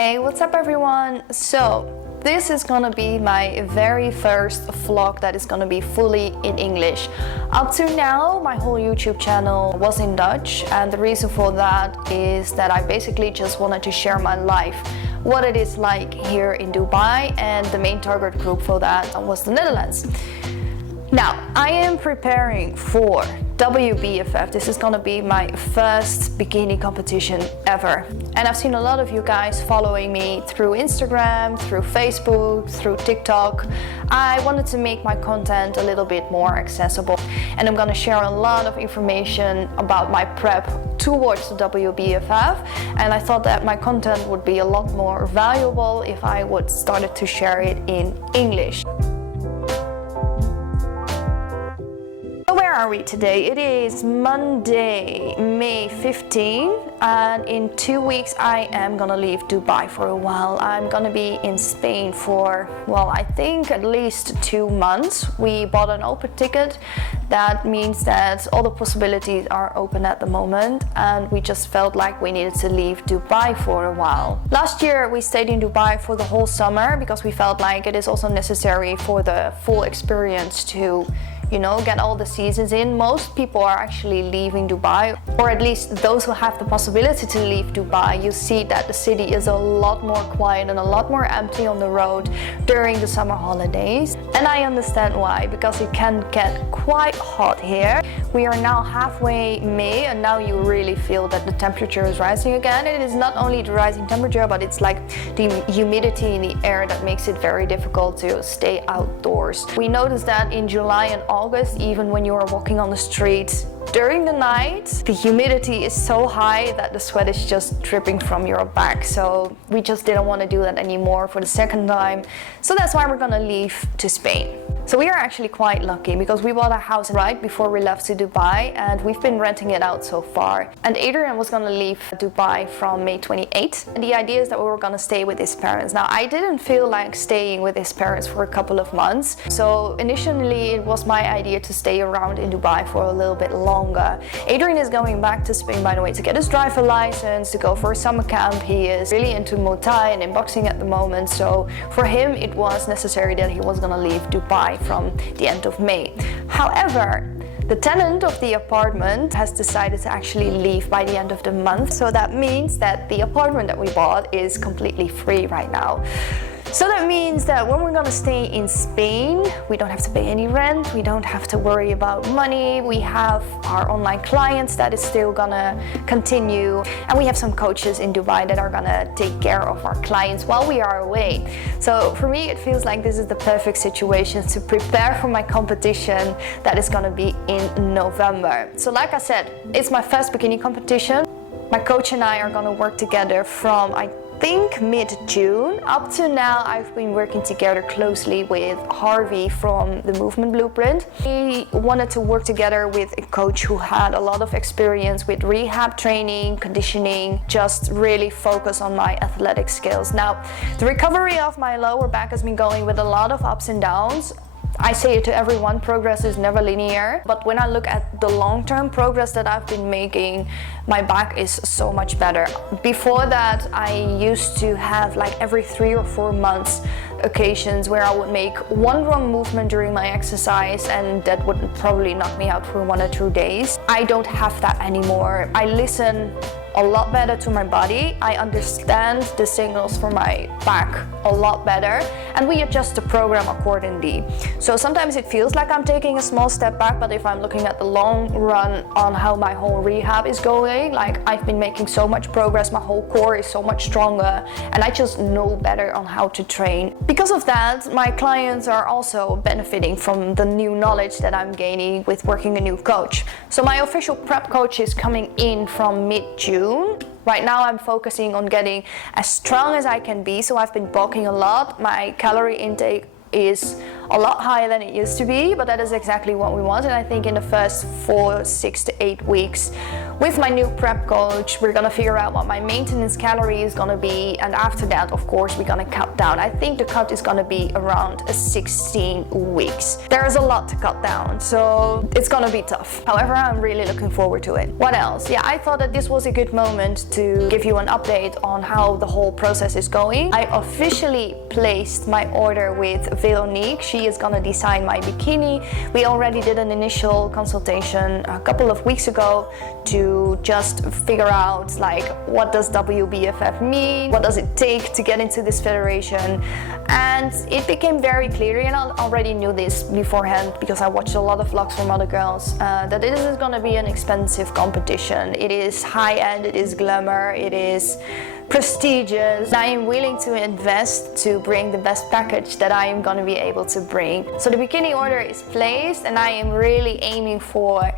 Hey, what's up everyone? So this is gonna be my very first vlog that is gonna be fully in English. Up to now, my whole YouTube channel was in Dutch, and the reason for that is that I basically just wanted to share my life, what it is like here in Dubai, and the main target group for that was the Netherlands. Now, I am preparing for WBFF. This is gonna be my first bikini competition ever. And I've seen a lot of you guys following me through Instagram, through Facebook, through TikTok. I wanted to make my content a little bit more accessible. And I'm gonna share a lot of information about my prep towards the WBFF. And I thought that my content would be a lot more valuable if I would start to share it in English. Where are we today? It is Monday, May 15, and in 2 weeks I am gonna leave Dubai for a while. I'm gonna be in Spain for, well, I think at least 2 months. We bought an open ticket. That means that all the possibilities are open at the moment, and we just felt like we needed to leave Dubai for a while. Last year we stayed in Dubai for the whole summer because we felt like it is also necessary for the full experience to get all the seasons in. Most people are actually leaving Dubai, or at least those who have the possibility to leave Dubai. You see that the city is a lot more quiet and a lot more empty on the road during the summer holidays. And I understand why, because it can get quite hot here. We are now halfway May, and now you really feel that the temperature is rising again. It is not only the rising temperature, but it's like the humidity in the air that makes it very difficult to stay outdoors. We noticed that in July and August, even when you are walking on the street during the night, the humidity is so high that the sweat is just dripping from your back. So we just didn't want to do that anymore for the second time. So that's why we're gonna leave to Spain. So we are actually quite lucky because we bought a house right before we left to Dubai, and we've been renting it out so far. And Adrian was gonna leave Dubai from May 28th. And the idea is that we were gonna stay with his parents. Now, I didn't feel like staying with his parents for a couple of months. So initially it was my idea to stay around in Dubai for a little bit longer. Adrian is going back to Spain, by the way, to get his driver license, to go for a summer camp. He is really into Muay Thai and in boxing at the moment. So for him, it was necessary that he was gonna leave Dubai from the end of May. However, the tenant of the apartment has decided to actually leave by the end of the month. So that means that the apartment that we bought is completely free right now. So that means that when we're gonna stay in Spain, we don't have to pay any rent, we don't have to worry about money, we have our online clients that is still gonna continue, and we have some coaches in Dubai that are gonna take care of our clients while we are away. So for me, it feels like this is the perfect situation to prepare for my competition that is gonna be in November. So like I said, it's my first bikini competition. My coach and I are gonna work together from, I think, mid-June. Up to now, I've been working together closely with Harvey from the Movement Blueprint. We wanted to work together with a coach who had a lot of experience with rehab training, conditioning, just really focus on my athletic skills. Now, the recovery of my lower back has been going with a lot of ups and downs. I say it to everyone, progress is never linear, but when I look at the long-term progress that I've been making, my back is so much better. Before that, I used to have like every 3 or 4 months occasions where I would make one wrong movement during my exercise, and that would probably knock me out for 1 or 2 days. I don't have that anymore. I listen a lot better to my body. I understand the signals for my back a lot better, and we adjust the program accordingly. So sometimes it feels like I'm taking a small step back, but if I'm looking at the long run on how my whole rehab is going, like I've been making so much progress, my whole core is so much stronger, and I just know better on how to train. Because of that, my clients are also benefiting from the new knowledge that I'm gaining with working a new coach. So my official prep coach is coming in from mid-June. Right now I'm focusing on getting as strong as I can be, so I've been bulking a lot. My calorie intake is a lot higher than it used to be, but that is exactly what we want. And I think in the first 4, 6 to 8 weeks, with my new prep coach, we're gonna figure out what my maintenance calorie is gonna be, and after that, of course, we're gonna cut down. I think the cut is gonna be around 16 weeks. There's a lot to cut down, so it's gonna be tough. However, I'm really looking forward to it. What else? Yeah, I thought that this was a good moment to give you an update on how the whole process is going. I officially placed my order with Veronique. She is gonna design my bikini. We already did an initial consultation a couple of weeks ago to just figure out like, what does WBFF mean? What does it take to get into this federation? And it became very clear, and I already knew this beforehand because I watched a lot of vlogs from other girls, that this is going to be an expensive competition. It is high-end, it is glamour, it is prestigious. I am willing to invest to bring the best package that I am going to be able to bring. So the bikini order is placed, and I am really aiming for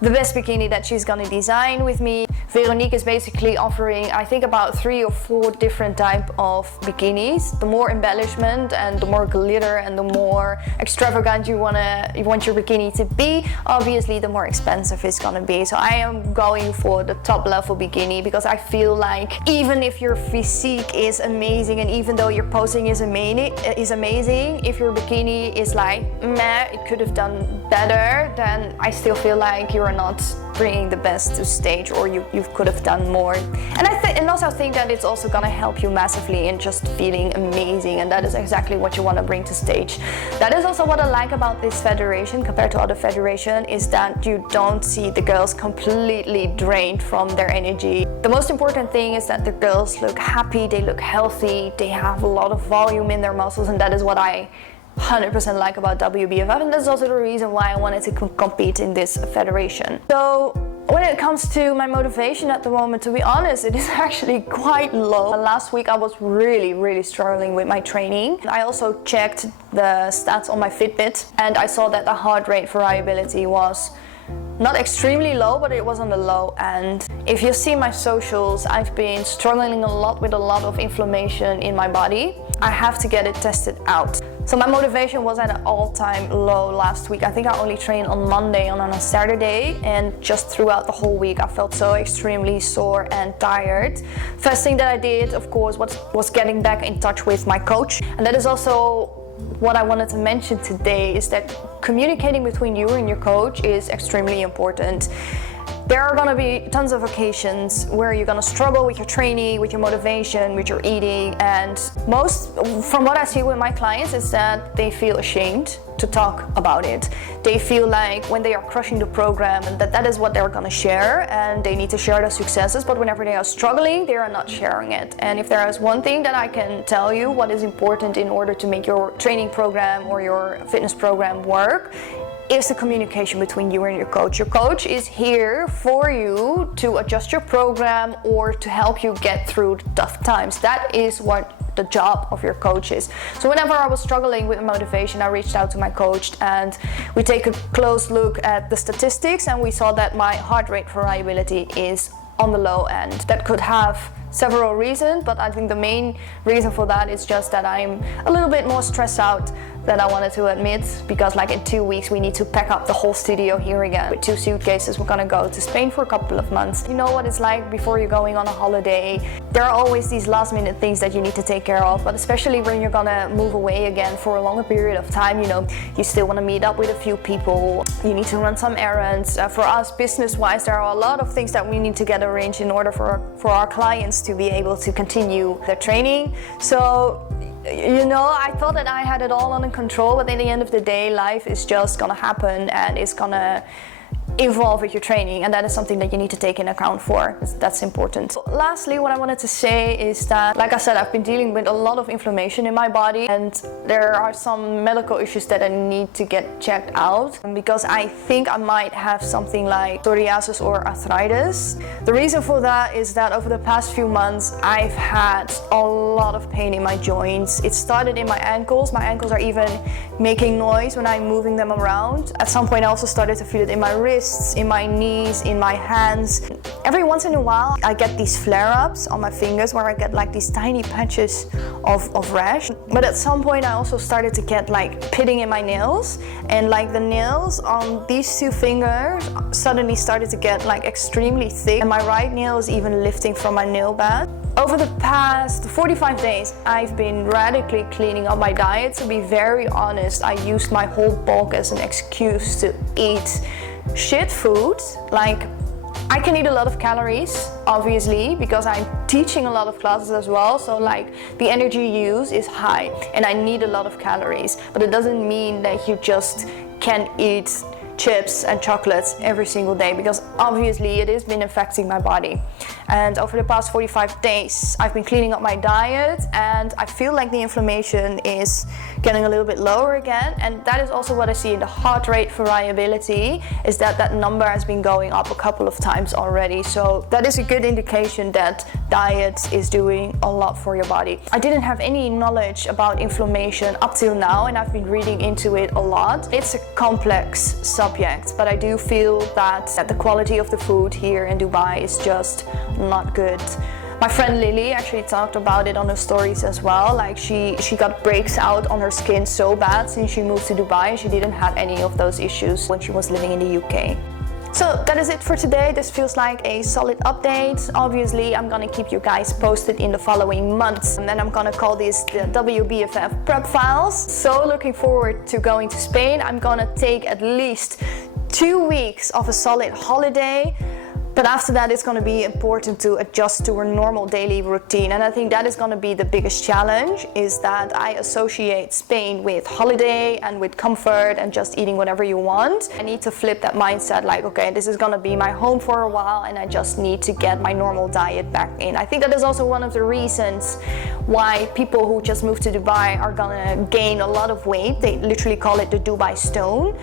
the best bikini that she's gonna design with me. Veronique is basically offering, I think, about 3 or 4 different types of bikinis. The more embellishment and the more glitter and the more extravagant you want your bikini to be, obviously the more expensive it's gonna be. So I am going for the top level bikini because I feel like even if your physique is amazing and even though your posing is amazing, if your bikini is like meh, it could have done better, then I still feel like you're not bringing the best to stage, or you could have done more. And also think that it's also gonna help you massively in just feeling amazing, and that is exactly what you want to bring to stage. That is also what I like about this federation compared to other federation, is that you don't see the girls completely drained from their energy. The most important thing is that the girls look happy, they look healthy, they have a lot of volume in their muscles, and that is what I 100% like about WBFF, and that's also the reason why I wanted to compete in this federation. So when it comes to my motivation at the moment, to be honest, it is actually quite low. Last week I was really struggling with my training. I also checked the stats on my Fitbit, and I saw that the heart rate variability was not extremely low, but it was on the low end. If you see my socials, I've been struggling a lot with a lot of inflammation in my body. I have to get it tested out. So my motivation was at an all-time low last week. I think I only trained on Monday and on a Saturday, and just throughout the whole week I felt so extremely sore and tired. First thing that I did, of course, was getting back in touch with my coach, and that is also what I wanted to mention today, is that communicating between you and your coach is extremely important. There are gonna be tons of occasions where you're gonna struggle with your training, with your motivation, with your eating, and from what I see with my clients is that they feel ashamed to talk about it. They feel like when they are crushing the program, and that is what they're gonna share, and they need to share their successes, but whenever they are struggling, they are not sharing it. And if there is one thing that I can tell you what is important in order to make your training program or your fitness program work, is the communication between you and your coach. Your coach is here for you to adjust your program or to help you get through the tough times. That is what the job of your coach is. So whenever I was struggling with motivation, I reached out to my coach, and we take a close look at the statistics, and we saw that my heart rate variability is on the low end. That could have several reasons, but I think the main reason for that is just that I'm a little bit more stressed out than I wanted to admit, because like in 2 weeks we need to pack up the whole studio here again. With 2 suitcases, we're gonna go to Spain for a couple of months. You know what it's like before you're going on a holiday. There are always these last minute things that you need to take care of, but especially when you're gonna move away again for a longer period of time, you know, you still wanna meet up with a few people, you need to run some errands. For us, business-wise, there are a lot of things that we need to get arranged in order for our clients to be able to continue their training. So, you know, I thought that I had it all under control, but at the end of the day, life is just gonna happen and it's gonna evolve with your training, and that is something that you need to take in account for. That's important. So lastly, what I wanted to say is that, like I said, I've been dealing with a lot of inflammation in my body, and there are some medical issues that I need to get checked out, because I think I might have something like psoriasis or arthritis. The reason for that is that over the past few months I've had a lot of pain in my joints. It started in my ankles. My ankles are even making noise when I'm moving them around. At some point I also started to feel it in my wrists, wrists, in my knees, in my hands. Every once in a while I get these flare-ups on my fingers where I get like these tiny patches of rash. But at some point I also started to get like pitting in my nails, and like the nails on these two fingers suddenly started to get like extremely thick, and my right nail is even lifting from my nail bed. Over the past 45 days, I've been radically cleaning up my diet. To be very honest, I used my whole bulk as an excuse to eat shit food. Like, I can eat a lot of calories, obviously, because I'm teaching a lot of classes as well. So like the energy use is high and I need a lot of calories, but it doesn't mean that you just can eat chips and chocolates every single day, because obviously it has been affecting my body. And over the past 45 days I've been cleaning up my diet, and I feel like the inflammation is getting a little bit lower again, and that is also what I see in the heart rate variability, is that number has been going up a couple of times already. So that is a good indication that diet is doing a lot for your body. I didn't have any knowledge about inflammation up till now, and I've been reading into it a lot. It's a complex subject, but I do feel that the quality of the food here in Dubai is just not good. My friend Lily actually talked about it on her stories as well. Like she got breaks out on her skin so bad since she moved to Dubai, and she didn't have any of those issues when she was living in the UK. So that is it for today. This feels like a solid update. Obviously, I'm gonna keep you guys posted in the following months, and then I'm gonna call these the WBFF prep files. So looking forward to going to Spain. I'm gonna take at least 2 weeks of a solid holiday. But after that, it's going to be important to adjust to a normal daily routine. And I think that is going to be the biggest challenge, is that I associate Spain with holiday and with comfort and just eating whatever you want. I need to flip that mindset, like, okay, this is going to be my home for a while and I just need to get my normal diet back in. I think that is also one of the reasons why people who just moved to Dubai are going to gain a lot of weight. They literally call it the Dubai stone,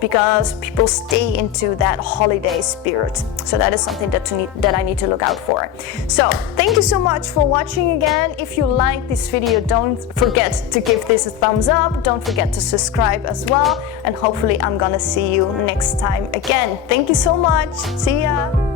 because people stay into that holiday spirit. So that is something that I need to look out for. So thank you so much for watching again. If you like this video, don't forget to give this a thumbs up. Don't forget to subscribe as well. And hopefully I'm gonna see you next time again. Thank you so much. See ya.